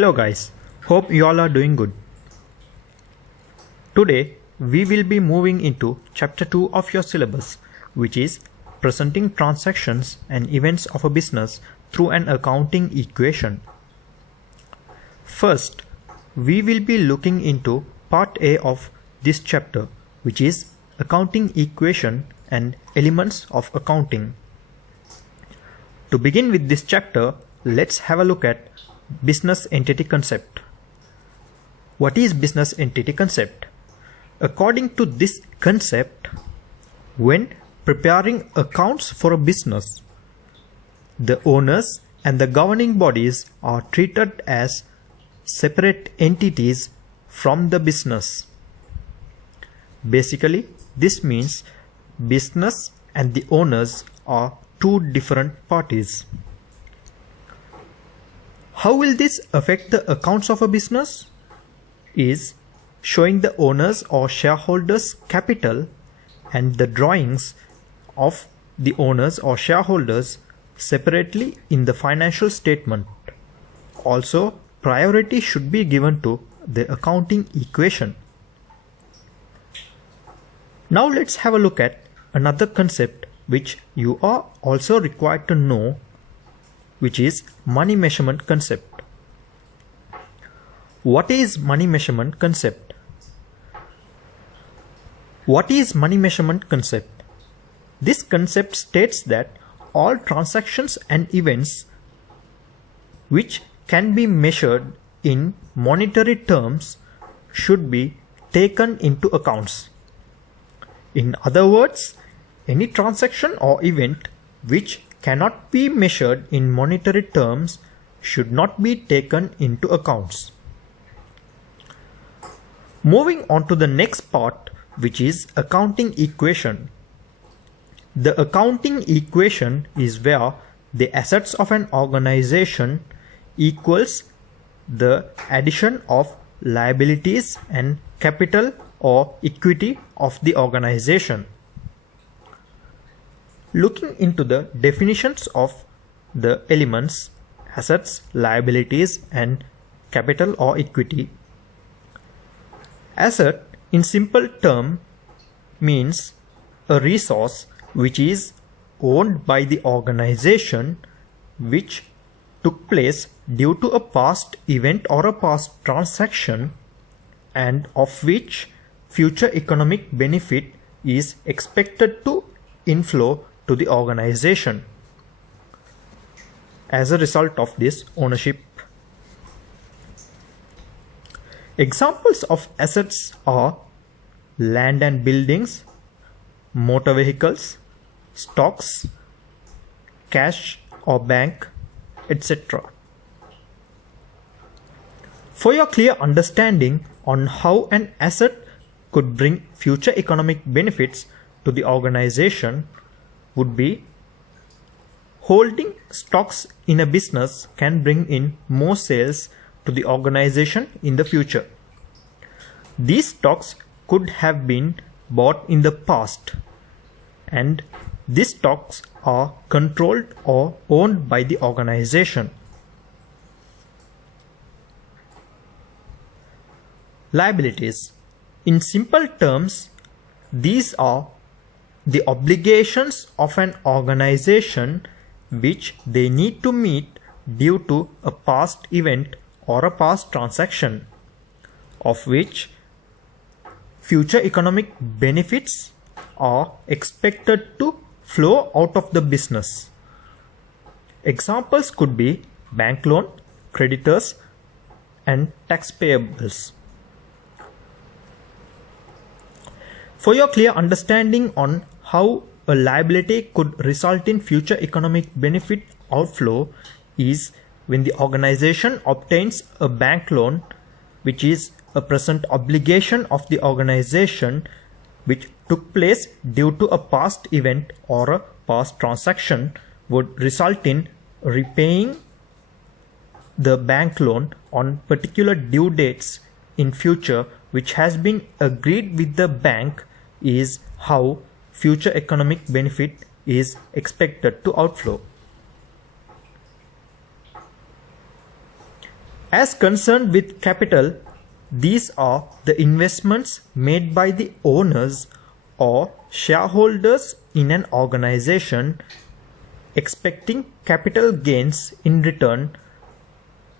Hello guys, hope you all are doing good. Today we will be moving into chapter 2 of your syllabus, which is presenting transactions and events of a business through an accounting equation. First, we will be looking into part A of this chapter, which is accounting equation and elements of accounting. To begin with this chapter, let's have a look at business entity concept. What is business entity concept? According to this concept, when preparing accounts for a business, the owners and the governing bodies are treated as separate entities from the business. Basically, this means business and the owners are two different parties. How will this affect the accounts of a business? Is showing the owners or shareholders' capital and the drawings of the owners or shareholders separately in the financial statement. Also, priority should be given to the accounting equation. Now let's have a look at another concept which you are also required to know, which is money measurement concept. What is money measurement concept? What is money measurement concept? This concept states that all transactions and events which can be measured in monetary terms should be taken into accounts. In other words, any transaction or event which cannot be measured in monetary terms should not be taken into accounts. Moving on to the next part, which is accounting equation. The accounting equation is where the assets of an organization equals the addition of liabilities and capital or equity of the organization. Looking into the definitions of the elements assets, liabilities and capital or equity. Asset in simple term means a resource which is owned by the organization which took place due to a past event or a past transaction and of which future economic benefit is expected to inflow to the organization as a result of this ownership. Examples of assets are land and buildings, motor vehicles, stocks, cash or bank, etc. For your clear understanding on how an asset could bring future economic benefits to the organization would be holding stocks in a business can bring in more sales to the organization in the future. These stocks could have been bought in the past, and these stocks are controlled or owned by the organization. Liabilities. In simple terms, these are the obligations of an organization which they need to meet due to a past event or a past transaction, of which future economic benefits are expected to flow out of the business. Examples could be bank loan, creditors, and tax payables. For your clear understanding on how a liability could result in future economic benefit outflow is when the organization obtains a bank loan, which is a present obligation of the organization which took place due to a past event or a past transaction, would result in repaying the bank loan on particular due dates in future, which has been agreed with the bank, is how future economic benefit is expected to outflow. As concerned with capital, these are the investments made by the owners or shareholders in an organization expecting capital gains in return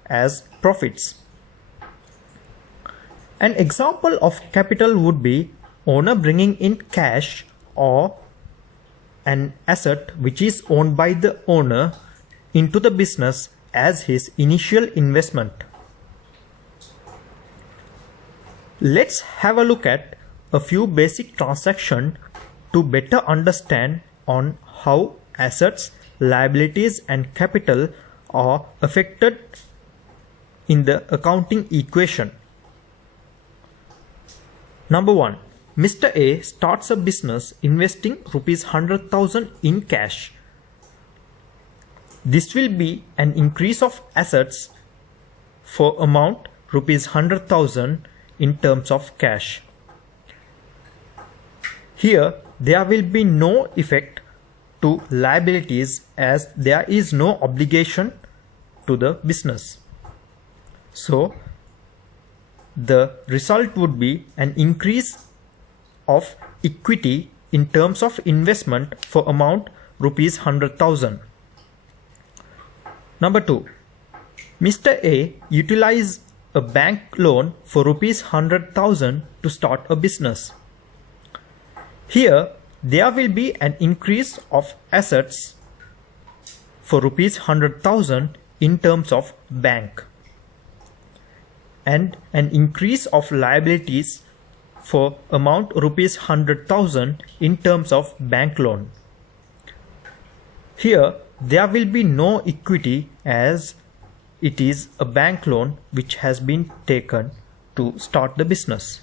as profits. An example of capital would be owner bringing in cash or an asset which is owned by the owner into the business as his initial investment. Let's have a look at a few basic transactions to better understand on how assets, liabilities and capital are affected in the accounting equation. Number 1. Mr. A starts a business investing rupees 100,000 in cash. This will be an increase of assets for amount rupees 100,000 in terms of cash. Here there will be no effect to liabilities as there is no obligation to the business. So the result would be an increase of equity in terms of investment for amount rupees 100,000. Number 2. Mr. A utilized a bank loan for rupees 100,000 to start a business. Here there will be an increase of assets for rupees 100,000 in terms of bank and an increase of liabilities for amount rupees 100,000 in terms of bank loan. Here there will be no equity as it is a bank loan which has been taken to start the business.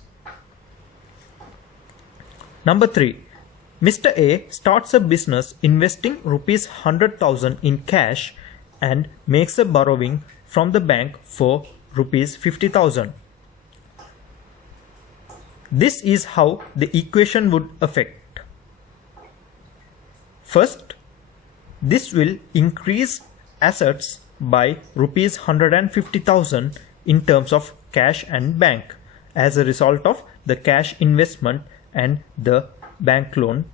Number 3. Mr. A starts a business investing rupees 100,000 in cash and makes a borrowing from the bank for rupees 50,000. This is how the equation would affect. First, this will increase assets by rupees 150,000 in terms of cash and bank as a result of the cash investment and the bank loan.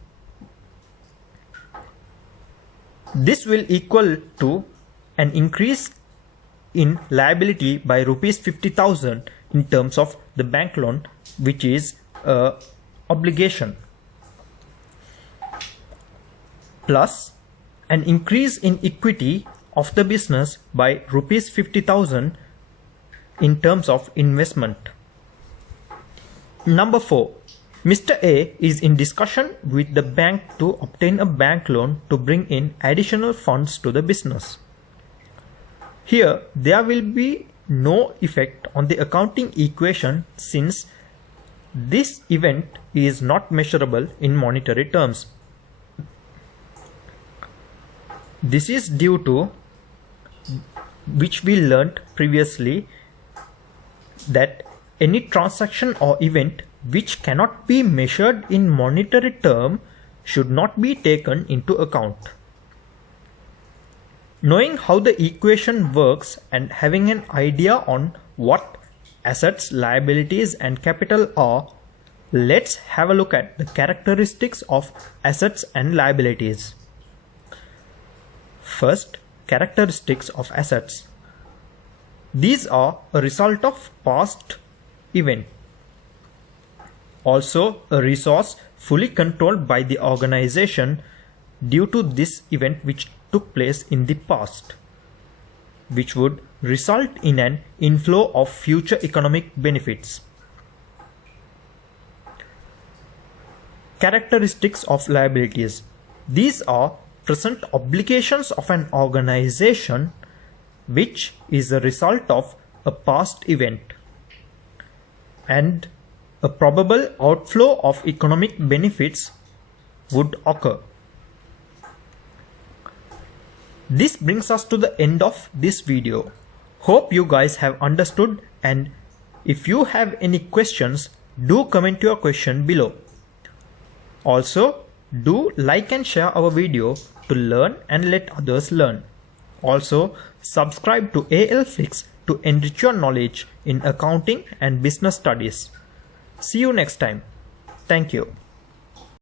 This will equal to an increase in liability by rupees 50,000 in terms of the bank loan, which is a obligation, plus an increase in equity of the business by rupees 50,000 in terms of investment. Number 4. Mr. A is in discussion with the bank to obtain a bank loan to bring in additional funds to the business. Here there will be no effect on the accounting equation since this event is not measurable in monetary terms. This is due to which we learnt previously that any transaction or event which cannot be measured in monetary term should not be taken into account. Knowing how the equation works and having an idea on what assets, liabilities and capital are, let's have a look at the characteristics of assets and liabilities. First, characteristics of assets. These are a result of past event. Also a resource fully controlled by the organization due to this event which took place in the past, which would result in an inflow of future economic benefits. Characteristics of liabilities. These are present obligations of an organization which is a result of a past event and a probable outflow of economic benefits would occur. This brings us to the end of this video. Hope you guys have understood, and if you have any questions, do comment your question below. Also, do like and share our video to learn and let others learn. Also, subscribe to AL Flix to enrich your knowledge in accounting and business studies. See you next time. Thank you.